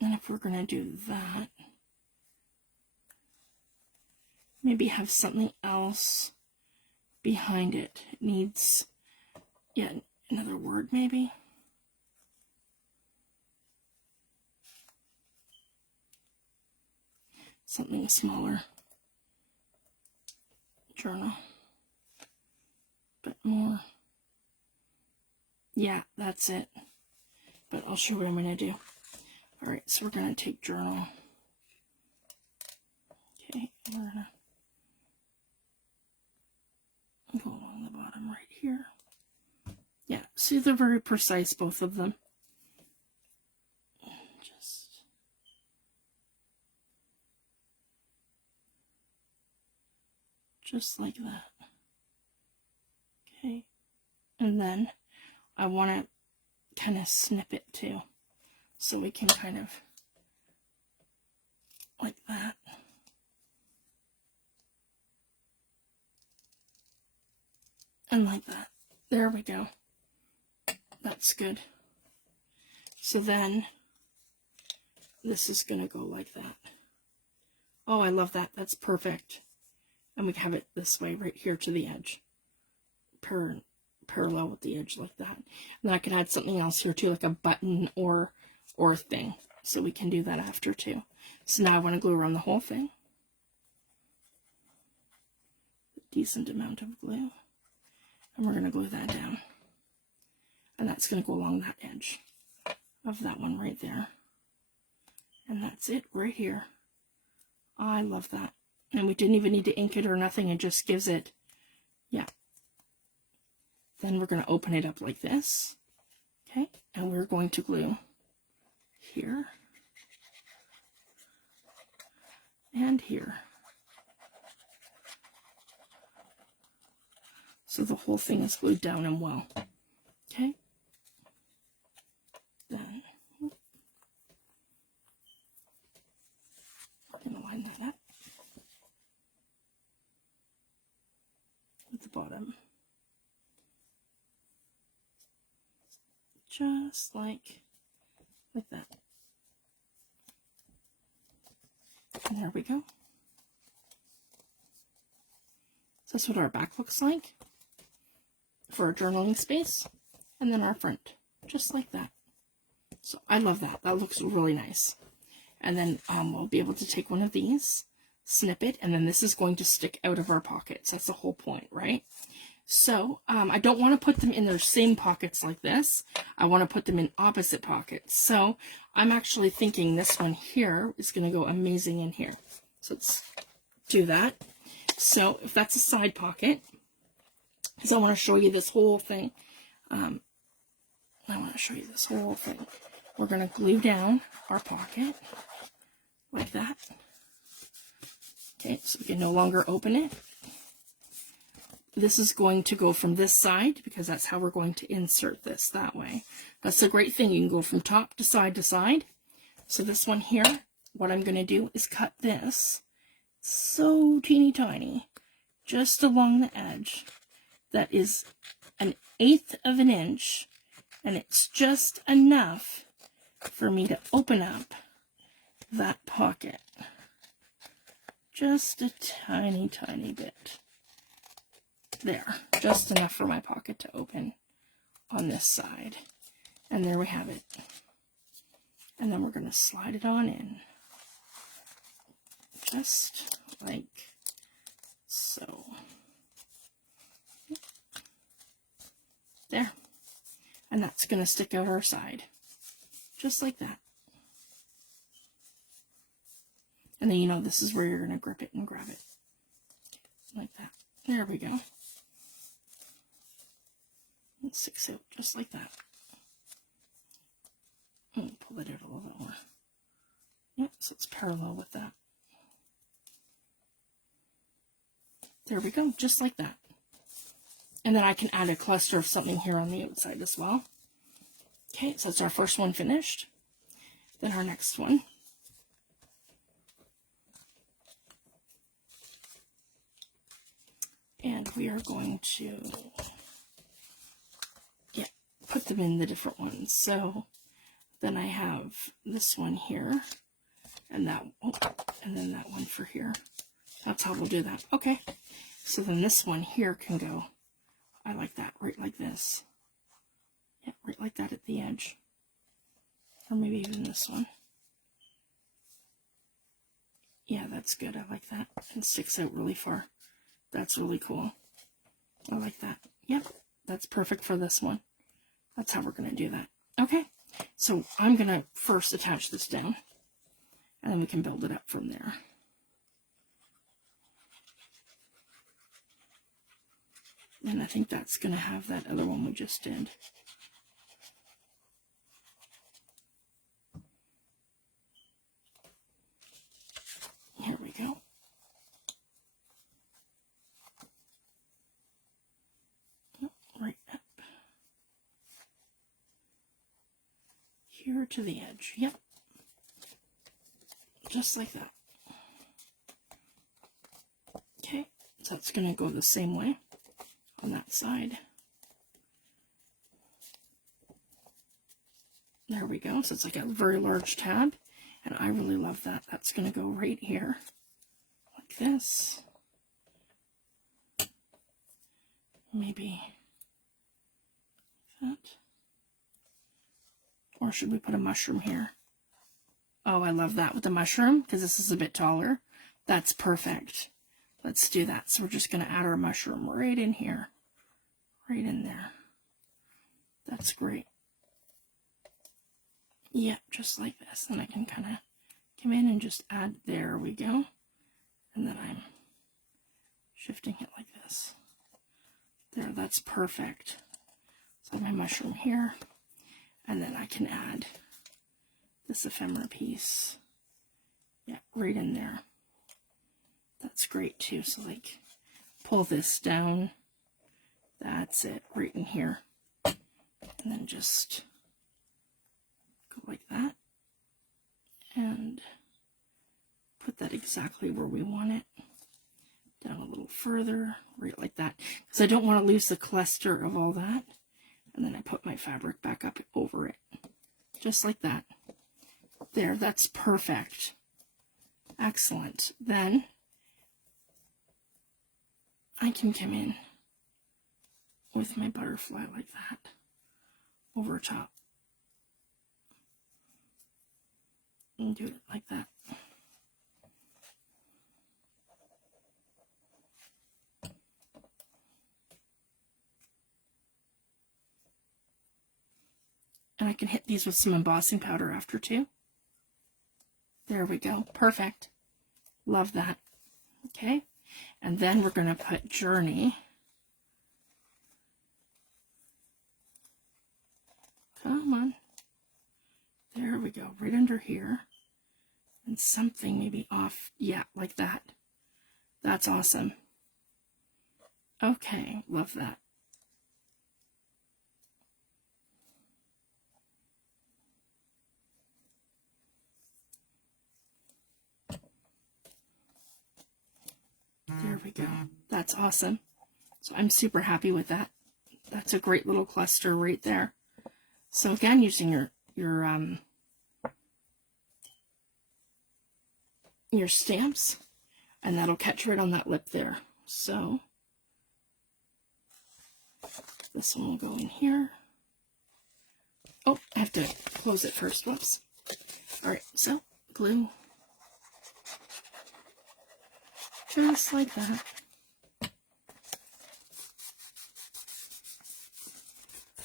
And if we're going to do that, maybe have something else behind it. It needs, yeah, another word maybe. Something smaller. Journal. But more. Yeah, that's it. But I'll show you what I'm going to do. Alright, so we're going to take journal. Okay, we're going to go along the bottom right here. Yeah, see, they're very precise, both of them. Just like that. Okay, and then I want to kind of snip it too, so we can kind of like that. And like that. There we go. That's good. So then this is going to go like that. Oh, I love that. That's perfect. And we have it this way right here to the edge. Parallel with the edge like that. And I can add something else here too, like a button or a thing. So we can do that after too. So now I want to glue around the whole thing. A decent amount of glue. And we're going to glue that down. And that's going to go along that edge of that one right there. And that's it right here. I love that. And we didn't even need to ink it or nothing. It just gives it, yeah. Then we're going to open it up like this. Okay. And we're going to glue here. And here. So the whole thing is glued down and well. Okay. Then just like that. And there we go. So that's what our back looks like for our journaling space. And then our front, just like that. So I love that. That looks really nice. And then we'll be able to take one of these, snip it, and then this is going to stick out of our pockets. That's the whole point, right? So I don't want to put them in their same pockets like this. I want to put them in opposite pockets. So I'm actually thinking this one here is going to go amazing in here. So let's do that. So if that's a side pocket, because I want to show you this whole thing. We're going to glue down our pocket like that. Okay, so we can no longer open it. This is going to go from this side because that's how we're going to insert this that way. That's a great thing. You can go from top to side to side. So this one here, what I'm going to do is cut this so teeny tiny, just along the edge. That is 1/8 of an inch, and it's just enough for me to open up that pocket. Just a tiny, tiny bit. There, just enough for my pocket to open on this side. And there we have it. And then we're going to slide it on in. Just like so. There. And that's going to stick out our side. Just like that. And then, you know, this is where you're going to grip it and grab it. Like that. There we go. It sticks out just like that. Pull it out a little bit more. Yep, so it's parallel with that. There we go, just like that. And then I can add a cluster of something here on the outside as well. Okay, so that's our first one finished. Then our next one. And we are going to, put them in the different ones. So then I have this one here, and that, and then that one for here. That's how we'll do that. Okay. So then this one here can go, I like that, right like this. Yeah, right like that at the edge. Or maybe even this one. Yeah, that's good. I like that. It sticks out really far. That's really cool. I like that. Yep, that's perfect for this one. That's how we're going to do that. Okay, so I'm going to first attach this down, and then we can build it up from there. And I think that's going to have that other one we just did. Here we go. Right up. Here to the edge. Yep. Just like that. Okay, so that's going to go the same way on that side. There we go. So it's like a very large tab, and I really love that. That's going to go right here, like this. Maybe that. Or should we put a mushroom here? Oh, I love that with the mushroom, because this is a bit taller. That's perfect. Let's do that. So we're just going to add our mushroom right in here. Right in there. That's great. Yep, just like this. Then I can kind of come in and just add, there we go. And then I'm shifting it like this. There, that's perfect. So my mushroom here. And then I can add this ephemera piece. Yeah, right in there. That's great too. So like, pull this down. That's it, right in here. And then just go like that. And put that exactly where we want it. Down a little further, right like that. Because I don't want to lose the cluster of all that. And then I put my fabric back up over it. Just like that. There, that's perfect. Excellent. Then I can come in with my butterfly like that over top. And do it like that. And I can hit these with some embossing powder after too. There we go. Perfect. Love that. Okay. And then we're going to put Journey. Come on. There we go. Right under here. And something maybe off. Yeah, like that. That's awesome. Okay. Love that. There we go. That's awesome. So I'm super happy with that. That's a great little cluster right there. So again, using your stamps, and that'll catch right on that lip there. So this one will go in here. Oh, I have to close it first. Whoops. All right, so glue. Just like that.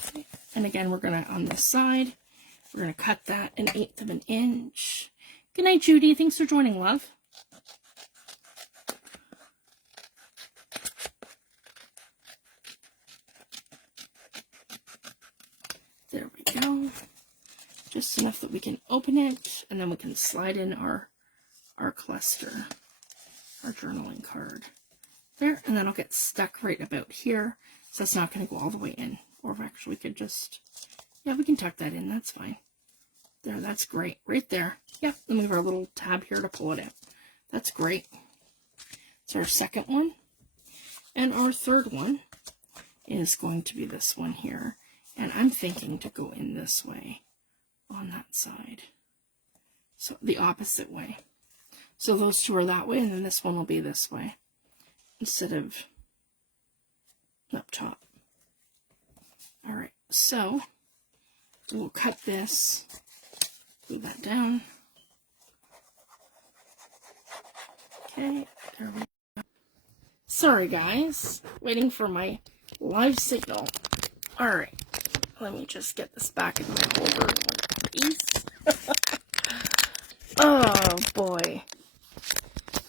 Okay. And again, we're going to, on this side, we're going to cut that 1/8 of an inch. Good night, Judy. Thanks for joining, love. There we go. Just enough that we can open it, and then we can slide in our cluster. Our journaling card there, and then I'll get stuck right about here, so it's not going to go all the way in. Or actually we could just, yeah, we can tuck that in, that's fine. There, that's great, right there. Yep, then we have our little tab here to pull it out. That's great. It's our second one, and our third one is going to be this one here, and I'm thinking to go in this way on that side, so the opposite way. So those two are that way, and then this one will be this way instead of up top. All right, so we'll cut this, glue that down. Okay, there we go. Sorry, guys, waiting for my live signal. All right, let me just get this back in my holder in one piece. Oh, boy.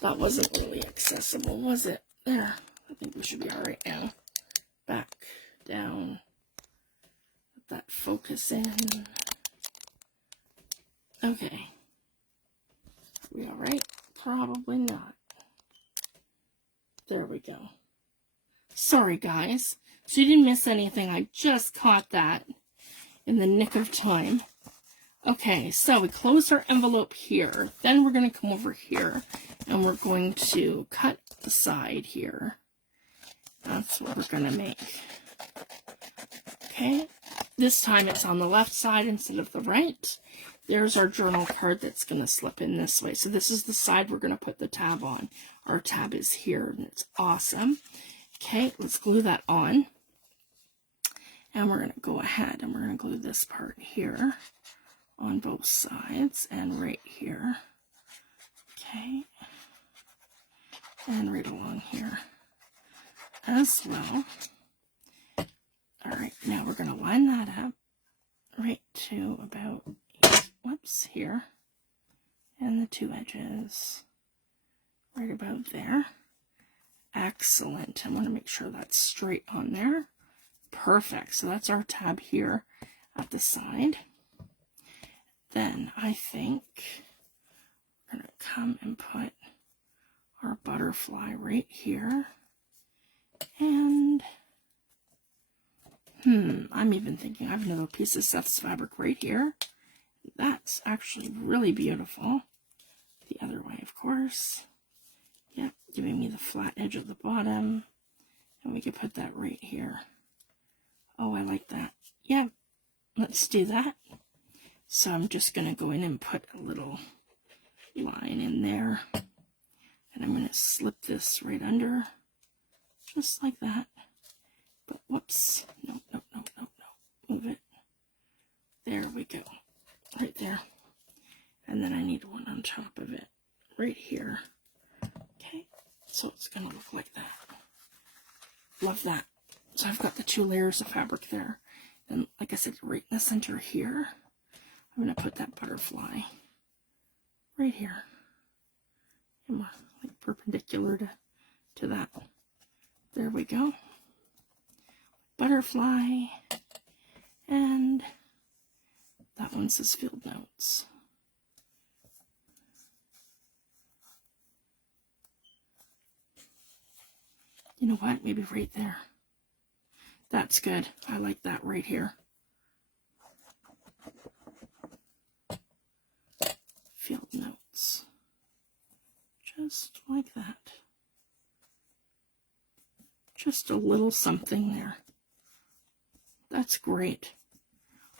That wasn't really accessible, was it? There. I think we should be all right now. Back, down. Let that focus in. Okay. Are we all right? Probably not. There we go. Sorry, guys. So you didn't miss anything. I just caught that in the nick of time. Okay, so we closed our envelope here. Then we're going to come over here, and we're going to cut the side here. That's what we're going to make. Okay, this time it's on the left side instead of the right. There's our journal card that's going to slip in this way. So this is the side we're going to put the tab on. Our tab is here, and it's awesome. Okay, let's glue that on. And we're going to go ahead, and we're going to glue this part here on both sides and right here. Okay, and right along here as well. All right, now we're going to line that up right to about, whoops, here, and the two edges right about there. Excellent. I want to make sure that's straight on there. Perfect. So that's our tab here at the side. Then I think we're going to come and put our butterfly right here. And, I'm even thinking I have another piece of Seth's fabric right here. That's actually really beautiful. The other way, of course. Yep, giving me the flat edge at the bottom. And we could put that right here. Oh, I like that. yeah, let's do that. So I'm just going to go in and put a little line in there. And I'm going to slip this right under, just like that. But whoops, no, move it. There we go, right there. And then I need one on top of it, right here. Okay, so it's going to look like that. Love that. So I've got the 2 layers of fabric there. And like I said, right in the center here, I'm going to put that butterfly right here. And like perpendicular to that. There we go. Butterfly. And that one says Fieldnotes. You know what? Maybe right there. That's good. I like that right here. Fieldnotes. Just like that. Just a little something there. That's great.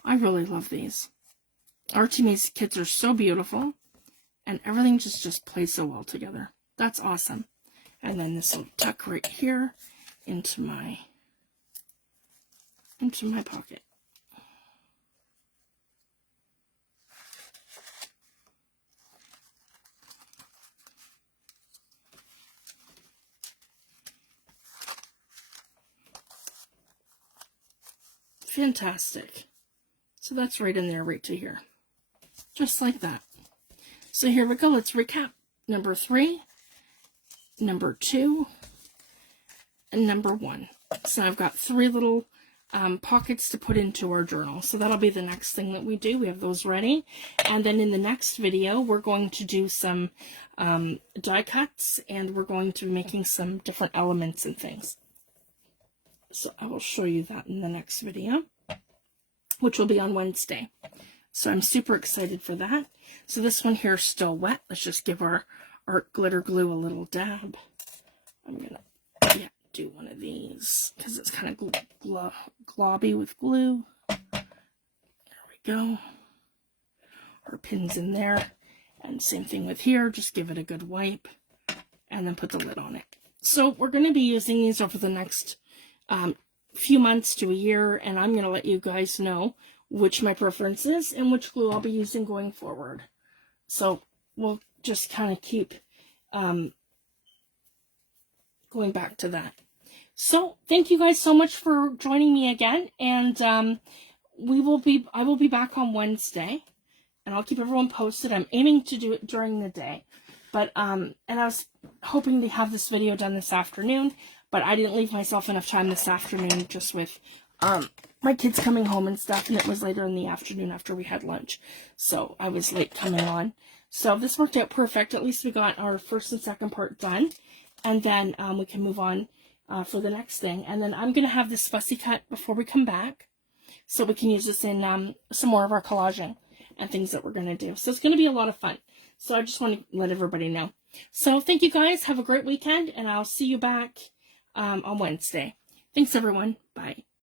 I really love these. Artymaze kits are so beautiful, and everything just plays so well together. That's awesome. And then this will tuck right here into my pocket. Fantastic. So that's right in there, right to here. Just like that. So here we go. Let's recap. Number 3, number 2, and number 1. So I've got 3 little pockets to put into our journal. So that'll be the next thing that we do. We have those ready. And then in the next video, we're going to do some die cuts, and we're going to be making some different elements and things. So I will show you that in the next video, which will be on Wednesday. So I'm super excited for that. So this one here is still wet. Let's just give our art glitter glue a little dab. I'm going to do one of these because it's kind of globby with glue. There we go. Our pin's in there. And same thing with here. Just give it a good wipe and then put the lid on it. So we're going to be using these over the next few months to a year, and I'm going to let you guys know which my preference is and which glue I'll be using going forward. So we'll just kind of keep going back to that. So thank you guys so much for joining me again, and I will be back on Wednesday, and I'll keep everyone posted. I'm aiming to do it during the day, but and I was hoping to have this video done this afternoon, but I didn't leave myself enough time this afternoon just with my kids coming home and stuff, and it was later in the afternoon after we had lunch, so I was late coming on. So this worked out perfect. At least we got our first and second part done, and then we can move on for the next thing. And then I'm going to have this fussy cut before we come back, so we can use this in some more of our collaging and things that we're going to do. So it's going to be a lot of fun. So I just want to let everybody know. So thank you guys. Have a great weekend, and I'll see you back on Wednesday. Thanks, everyone. Bye.